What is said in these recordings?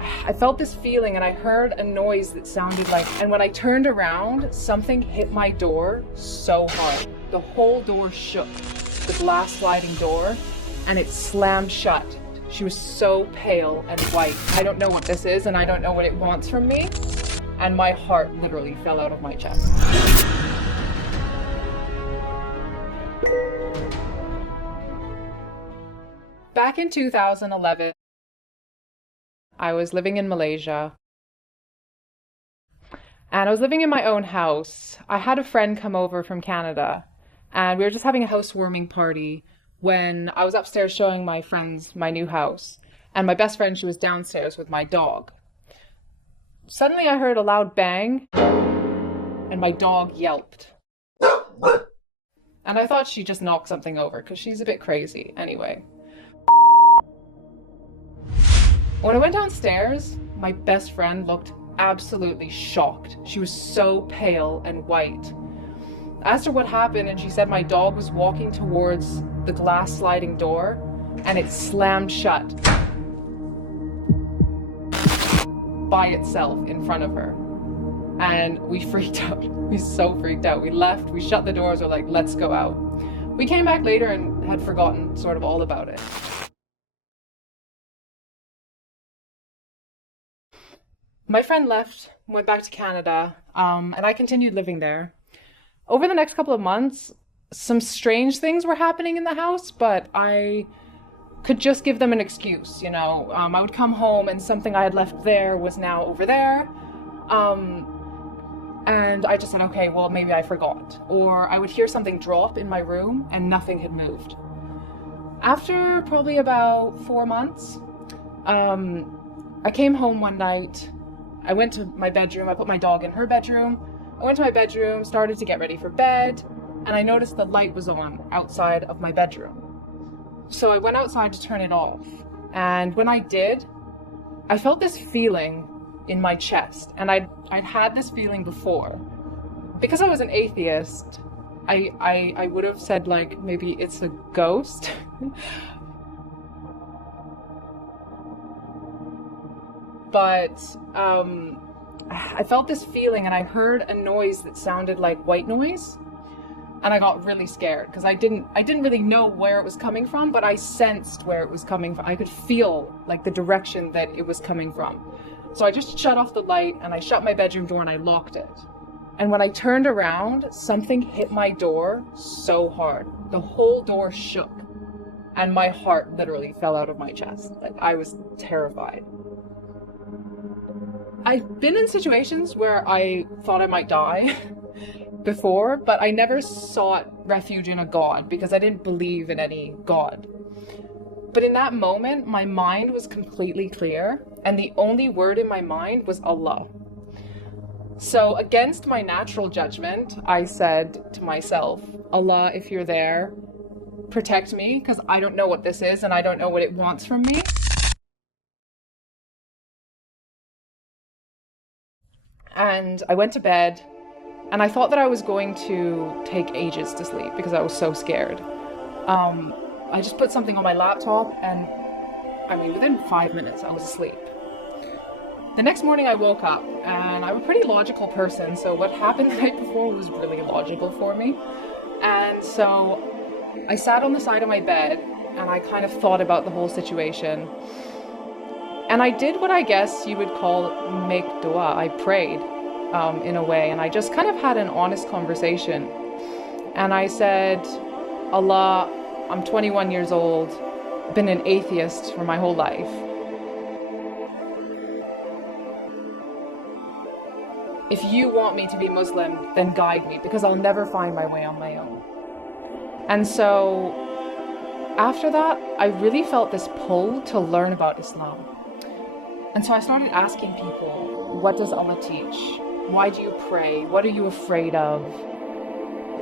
I felt this feeling and I heard a noise that sounded like, and when I turned around, something hit my door so hard. The whole door shook, the glass sliding door, and it slammed shut. She was so pale and white. I don't know what this is and I don't know what it wants from me. And my heart literally fell out of my chest. Back in 2011, I was living in Malaysia. And I was living in my own house. I had a friend come over from Canada, and we were just having a housewarming party when I was upstairs showing my friends my new house. And my best friend, she was downstairs with my dog. Suddenly I heard a loud bang, and my dog yelped. And I thought she just knocked something over, because she's a bit crazy anyway. When I went downstairs, my best friend looked absolutely shocked. She was so pale and white. I asked her what happened, and she said my dog was walking towards the glass sliding door, and it slammed shut by itself in front of her. And we freaked out. We so freaked out. We left, we shut the doors, we're like, let's go out. We came back later and had forgotten sort of all about it. My friend left, went back to Canada, and I continued living there. Over the next couple of months, some strange things were happening in the house, but I could just give them an excuse, you know. I would come home and something I had left there was now over there. And I just said, okay, well, maybe I forgot. Or I would hear something drop in my room and nothing had moved. After probably about 4 months, I came home one night. I went to my bedroom, I put my dog in her bedroom. I went to my bedroom, started to get ready for bed, and I noticed the light was on outside of my bedroom. So I went outside to turn it off. And when I did, I felt this feeling in my chest. And I'd had this feeling before. Because I was an atheist, I would have said like, maybe it's a ghost. But I felt this feeling and I heard a noise that sounded like white noise, and I got really scared because I didn't really know where it was coming from, but I sensed where it was coming from. I could feel like the direction that it was coming from. So I just shut off the light and I shut my bedroom door and I locked it. And when I turned around, something hit my door so hard. The whole door shook and my heart literally fell out of my chest. Like, I was terrified. I've been in situations where I thought I might die before, but I never sought refuge in a God because I didn't believe in any God. But in that moment, my mind was completely clear, and the only word in my mind was Allah. So against my natural judgment, I said to myself, Allah, if you're there, protect me, because I don't know what this is and I don't know what it wants from me. And I went to bed, and I thought that I was going to take ages to sleep because I was so scared. I just put something on my laptop, and I mean, within 5 minutes, I was asleep. The next morning I woke up, and I'm a pretty logical person, so what happened the night before was really logical for me. And so I sat on the side of my bed, and I kind of thought about the whole situation. And I did what I guess you would call make dua. I prayed in a way, and I just kind of had an honest conversation. And I said, Allah, I'm 21 years old, been an atheist for my whole life. If you want me to be Muslim, then guide me, because I'll never find my way on my own. And so after that, I really felt this pull to learn about Islam. And so I started asking people, what does Allah teach? Why do you pray? What are you afraid of?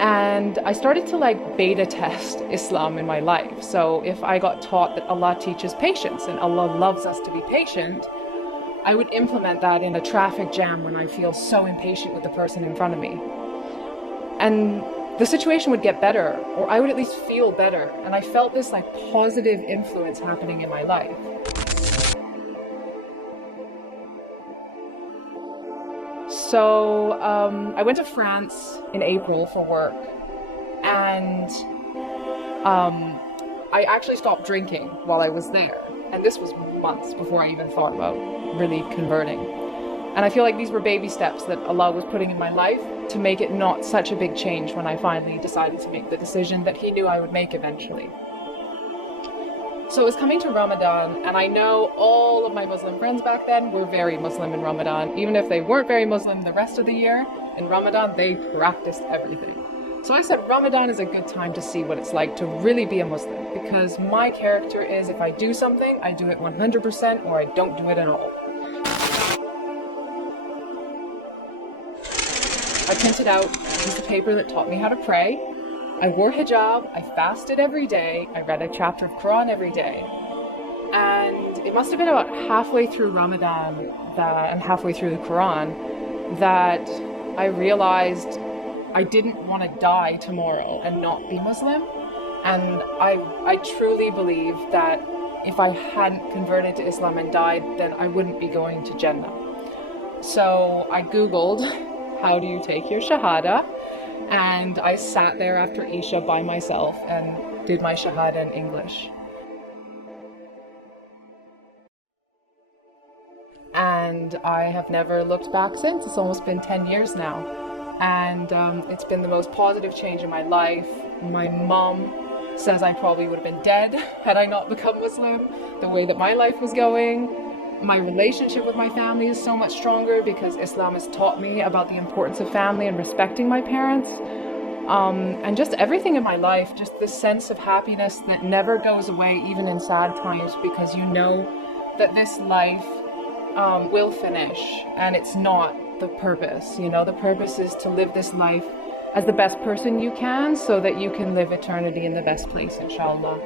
And I started to beta test Islam in my life. So if I got taught that Allah teaches patience and Allah loves us to be patient, I would implement that in a traffic jam when I feel so impatient with the person in front of me. And the situation would get better, or I would at least feel better. And I felt this positive influence happening in my life. I went to France in April for work, and I actually stopped drinking while I was there. And this was months before I even thought about really converting. And I feel like these were baby steps that Allah was putting in my life to make it not such a big change when I finally decided to make the decision that He knew I would make eventually. So it was coming to Ramadan, and I know all of my Muslim friends back then were very Muslim in Ramadan. Even if they weren't very Muslim the rest of the year, in Ramadan they practiced everything. So I said Ramadan is a good time to see what it's like to really be a Muslim, because my character is, if I do something, I do it 100% or I don't do it at all. I printed out a piece of paper that taught me how to pray. I wore hijab, I fasted every day, I read a chapter of Quran every day. And it must have been about halfway through Ramadan and halfway through the Quran that I realized I didn't want to die tomorrow and not be Muslim. And I truly believe that if I hadn't converted to Islam and died, then I wouldn't be going to Jannah. So I Googled, how do you take your Shahada? And I sat there after Isha by myself and did my Shahada in English. And I have never looked back since. It's almost been 10 years now. And it's been the most positive change in my life. My mom says I probably would have been dead had I not become Muslim, the way that my life was going. My relationship with my family is so much stronger because Islam has taught me about the importance of family and respecting my parents. And just everything in my life, just this sense of happiness that never goes away even in sad times, because you know that this life will finish and it's not the purpose. You know, the purpose is to live this life as the best person you can so that you can live eternity in the best place, inshallah.